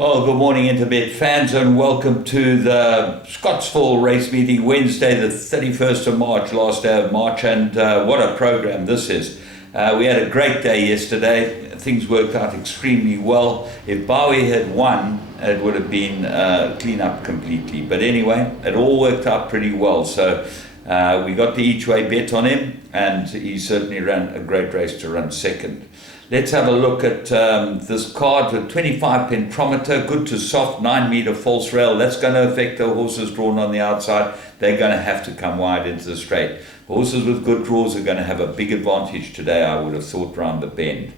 Well, good morning, Interbet fans, and welcome to the Scottsville race meeting, Wednesday, the 31st of March, last day of March, and what a program this is. We had a great day yesterday. Things worked out extremely well. If Bowie had won, it would have been clean up completely. But anyway, it all worked out pretty well. So we got the each-way bet on him, and he certainly ran a great race to run second. Let's have a look at this card with 25 pentometer, good to soft, 9 meter false rail. That's going to affect the horses drawn on the outside. They're going to have to come wide into the straight. Horses with good draws are going to have a big advantage today, I would have thought, round the bend.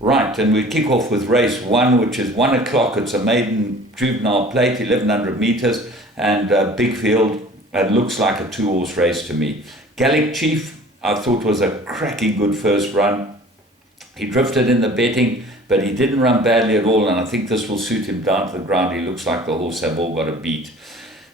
Right, and we kick off with race 1, which is 1 o'clock. It's a maiden juvenile plate, 1100 meters, and big field. It looks like a 2-horse race to me. Gallic Chief, I thought, was a cracking good first run. He drifted in the betting, but he didn't run badly at all, and I think this will suit him down to the ground. He looks like the horse have all got a beat.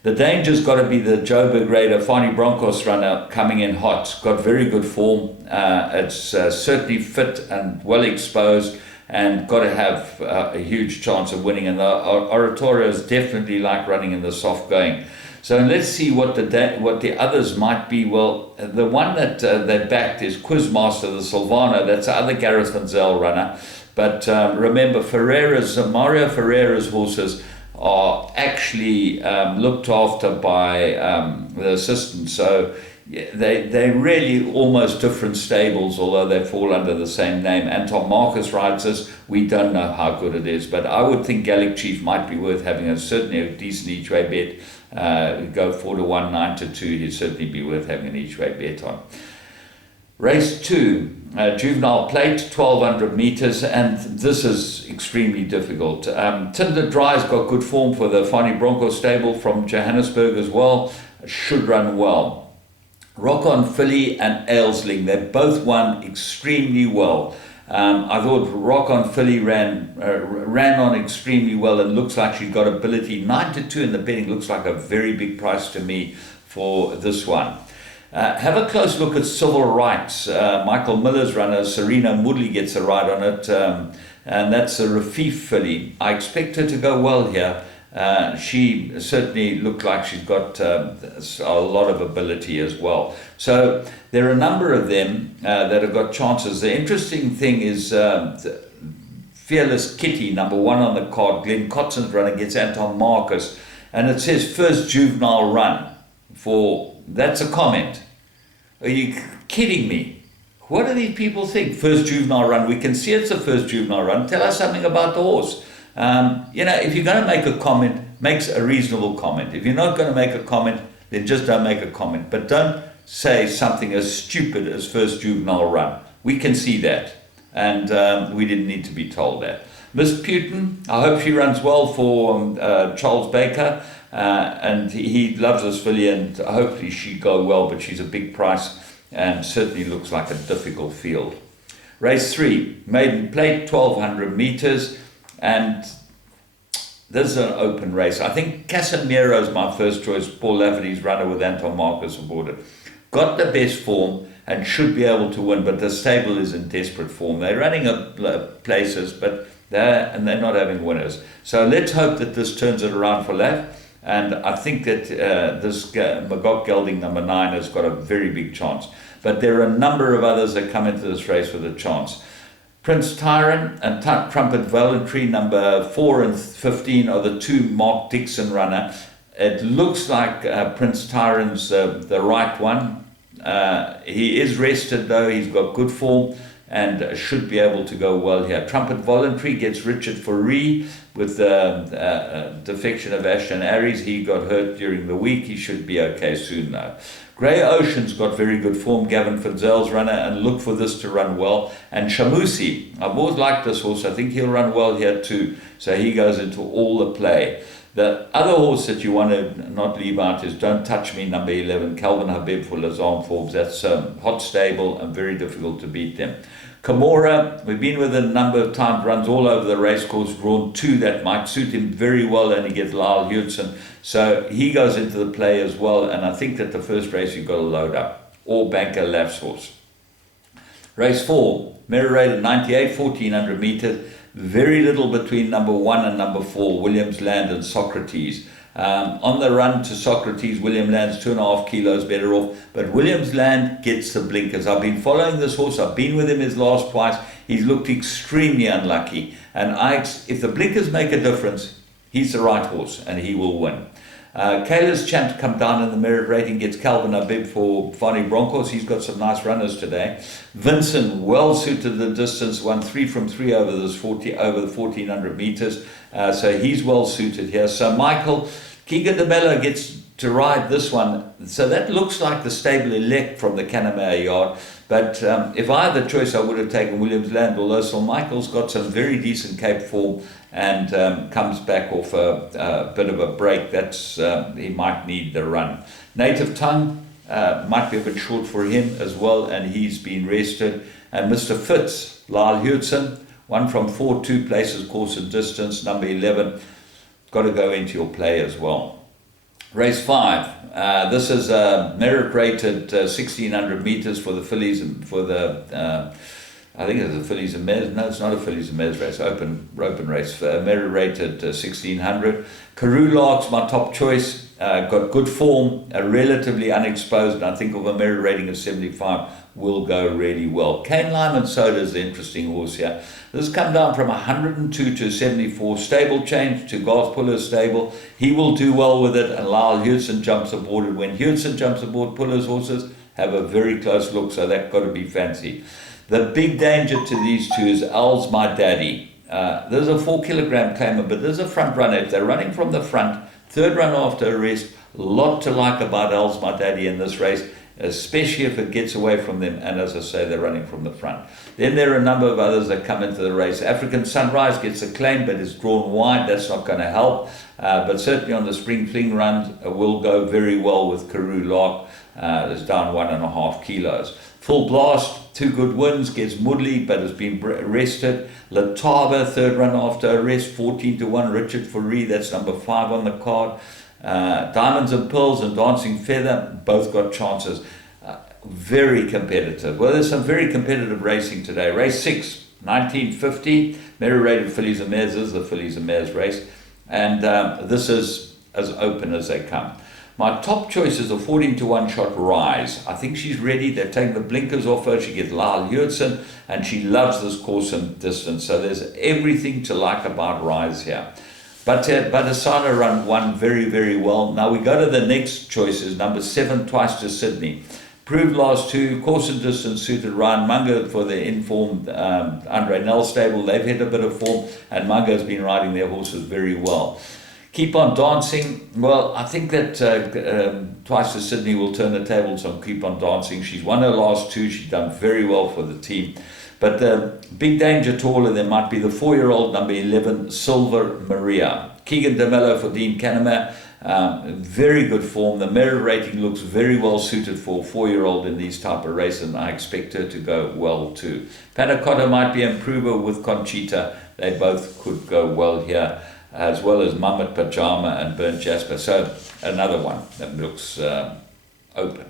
The danger's got to be the Joburg Raider, Fani Broncos runner, coming in hot. Got very good form. It's certainly fit and well exposed, and got to have a huge chance of winning. And the Oratorios definitely like running in the soft going. So let's see what the others might be. Well, the one that they backed is Quizmaster, the Silvano. That's the other Gareth Van Zyl runner. But remember, Mario Ferreira's horses are actually looked after by the assistant. So they're really almost different stables, although they fall under the same name. Anton Marcus rides this. We don't know how good it is, but I would think Gallic Chief might be worth having certainly a decent each-way bet. Go 4 to 1, 9 to 2. He'd certainly be worth having an each-way bet on. Race 2, juvenile plate, 1200 meters, and this is extremely difficult. Tinder Dry's got good form for the Fani Bronco stable from Johannesburg as well. Should run well. Rock on Philly and Ailsling, they both won extremely well. I thought Rock on Philly ran on extremely well and looks like she's got ability. 9 to 2 in the betting looks like a very big price to me for this one. Have a close look at Civil Rights. Michael Miller's runner, Serena Moodley, gets a ride on it, and that's a Rafif filly. I expect her to go well here. She certainly looked like she's got a lot of ability as well. So there are a number of them that have got chances. The interesting thing is Fearless Kitty, number 1 on the card. Glenn Cotson's run against Anton Marcus, and it says first juvenile run. That's a comment. Are you kidding me? What do these people think? First juvenile run. We can see it's a first juvenile run. Tell us something about the horse. If you're going to make a comment, make a reasonable comment. If you're not going to make a comment, then just don't make a comment. But don't say something as stupid as first juvenile run. We can see that, and we didn't need to be told that. Miss Putin, I hope she runs well for Charles Baker, and he loves this filly, and hopefully she go well, but she's a big price and certainly looks like a difficult field. Race 3, maiden plate, 1200 meters. And this is an open race. I think Casimiro's my first choice. Paul Lafferty's runner with Anton Marcus aboard it. Got the best form and should be able to win, but the stable is in desperate form. They're running places, but they're not having winners. So let's hope that this turns it around for Laff. And I think that this Magog Gelding number 9 has got a very big chance. But there are a number of others that come into this race with a chance. Prince Tyrant and Trumpet Voluntary, number 4 and 15, are the 2 Mark Dixon runner. It looks like Prince Tyrant's the right one. He is rested though, he's got good form and should be able to go well here. Trumpet Voluntary gets Richard Foree with the defection of Ashton Aries. He got hurt during the week, he should be okay soon though. Grey Ocean's got very good form, Gavin Van Zyl's runner, and look for this to run well. And Shamusi, I've always liked this horse. I think he'll run well here too. So he goes into all the play. The other horse that you want to not leave out is Don't Touch Me, number 11, Calvin Habib for Lazarne Forbes. That's hot stable and very difficult to beat them. Kamora, we've been with him a number of times, runs all over the racecourse, drawn 2 that might suit him very well, and he gets Lyle Hewson. So he goes into the play as well, and I think that the first race you've got to load up. Or Banker Laff's horse. Race 4, Merry Raider 98, 1400 meters. Very little between number 1 and number 4, Williams Land and Socrates. On the run to Socrates, William Land's 2.5 kilos better off, but Williams Land gets the blinkers. I've been following this horse. I've been with him his last twice. He's looked extremely unlucky, and if the blinkers make a difference, he's the right horse, and he will win. Kayla's Champ come down in the merit rating, gets Calvin Abib for Fani Broncos. He's got some nice runners today. Vincent, well suited the distance, won 3 from 3 over the 1400 meters. So he's well suited here. So Michael, Keegan de Mello gets to ride this one. So that looks like the stable elect from the Canamere yard. But if I had the choice, I would have taken Williams Land, although Sir Michael's got some very decent Cape form and comes back off a bit of a break. That's he might need the run. Native Tongue might be a bit short for him as well, and he's been rested. And Mr. Fitz, Lyle Hudson, 1 from 4, 2 places, course and distance, number 11, got to go into your play as well. Race 5. This is a merit-rated 1,600 meters for the fillies and for the, I think it's the fillies and mares. No, it's not a fillies and mares race. Open race. Merit-rated 1,600. Karoo Lark's my top choice. Got good form, relatively unexposed. I think of a merit rating of 75 will go really well. Cane Lyman Soda is the interesting horse here. This has come down from 102 to 74. Stable change to Garth Puller's stable. He will do well with it, and Lyle Hudson jumps aboard. And when Hudson jumps aboard, Puller's horses have a very close look, so that's got to be fancy. The big danger to these two is Al's My Daddy. There's a 4 kilogram claimer, but there's a front runner. If they're running from the front, third run after arrest, a lot to like about Al's My Daddy in this race, especially if it gets away from them, and as I say, they're running from the front. Then there are a number of others that come into the race. African Sunrise gets a claim, but is drawn wide. That's not going to help, but certainly on the Spring Fling run will go very well with Karoo Lark. It's down 1.5 kilos. Full Blast, 2 good wins, gets Moodley, but has been rested. Latava, third run after arrest, 14 to 1. Richard Fourie, that's number 5 on the card. Diamonds and Pearls and Dancing Feather, both got chances. Very competitive. Well, there's some very competitive racing today. Race 6, 1950, merit-rated fillies and mares. This is the fillies and mares race. And this is as open as they come. My top choice is a 14 to 1 shot Rise. I think she's ready. They're taking the blinkers off her. She gets Lyle Hudson, and she loves this course and distance. So there's everything to like about Rise here. But Asana run one very, very well. Now we go to the next choices. Number 7, Twice to Sydney. Proved last 2, course and distance suited Ryan Munger for the informed Andre Nell stable. They've hit a bit of form, and Munger's been riding their horses very well. Keep on Dancing. Well, I think that Twice to Sydney will turn the tables on Keep on Dancing. She's won her last 2. She's done very well for the team. But the big danger to all of them might be the 4-year-old number 11, Silver Maria. Keegan de Mello for Dean Canamere. Very good form. The merit rating looks very well suited for a 4-year-old in these type of races, and I expect her to go well too. Panacotta might be an improver with Conchita. They both could go well here, as well as Mammoth Pajama and Burnt Jasper. So another one that looks open.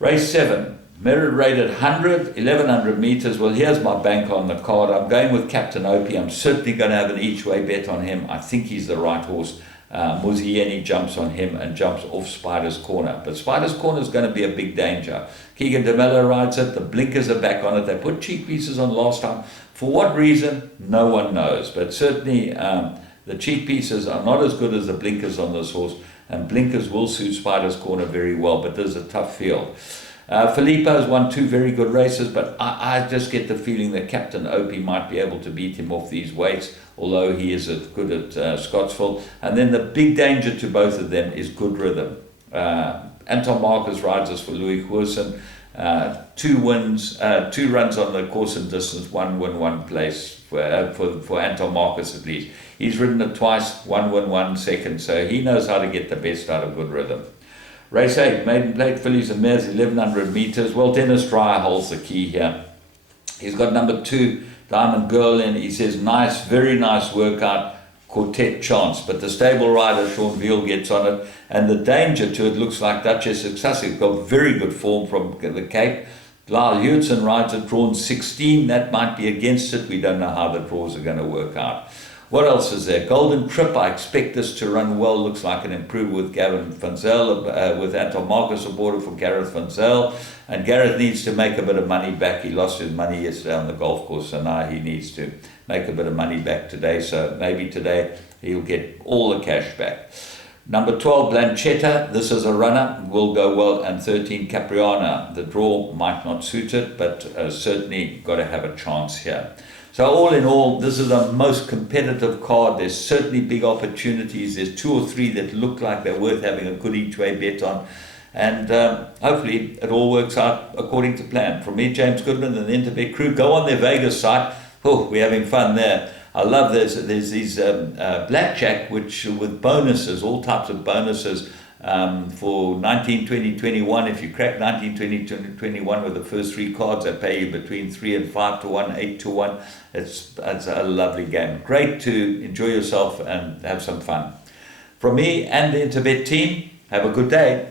Race 7, merit rated 100, 1100 meters. Well, here's my bank on the card. I'm going with Captain Opie. I'm certainly going to have an each way bet on him. I think he's the right horse. Muzieni jumps on him and jumps off Spider's Corner. But Spider's Corner is going to be a big danger. Keegan de Mello rides it. The blinkers are back on it. They put cheek pieces on last time. For what reason? No one knows. But certainly the cheek pieces are not as good as the blinkers on this horse. And blinkers will suit Spider's Corner very well. But there's a tough field. Filippo's won 2 very good races, but I just get the feeling that Captain Opie might be able to beat him off these weights, although he is good at Scottsville. And then the big danger to both of them is Good Rhythm. Anton Marcus rides us for Louis Hoersen. 2 wins, 2 runs on the course and distance, 1 win, 1 place for Anton Marcus at least. He's ridden it twice, 1 win, 1 second, so he knows how to get the best out of Good Rhythm. Race 8, Maiden Plate fillies and mares, 1100 meters. Well, Dennis Dreyer holds the key here. He's got number 2, Diamond Girl in. He says, nice, very nice workout, quartet chance. But the stable rider, Sean Veal, gets on it. And the danger to it looks like Duchess of Sussex got very good form from the Cape. Lyle Hewitson rides at drawn 16. That might be against it. We don't know how the draws are going to work out. What else is there? Golden Trip, I expect this to run well. Looks like an improvement with Gavin Funzel, with Anton Marcus aboard for Gareth Funzel. And Gareth needs to make a bit of money back. He lost his money yesterday on the golf course, so now he needs to make a bit of money back today. So maybe today he'll get all the cash back. Number 12, Blanchetta. This is a runner, will go well. And 13, Capriana. The draw might not suit it, but certainly got to have a chance here. So all in all, this is the most competitive card. There's certainly big opportunities. There's 2 or 3 that look like they're worth having a good each-way bet on. And hopefully it all works out according to plan. From me, James Goodman and the Interbet crew, go on their Vegas site. Oh, we're having fun there. I love there's these blackjack, which with bonuses, all types of bonuses for 19, 20, 21. If you crack 19, 20, 21 with the first 3 cards, they pay you between 3 and 5 to 1, 8 to 1. It's a lovely game. Great to enjoy yourself and have some fun. From me and the Interbet team, have a good day.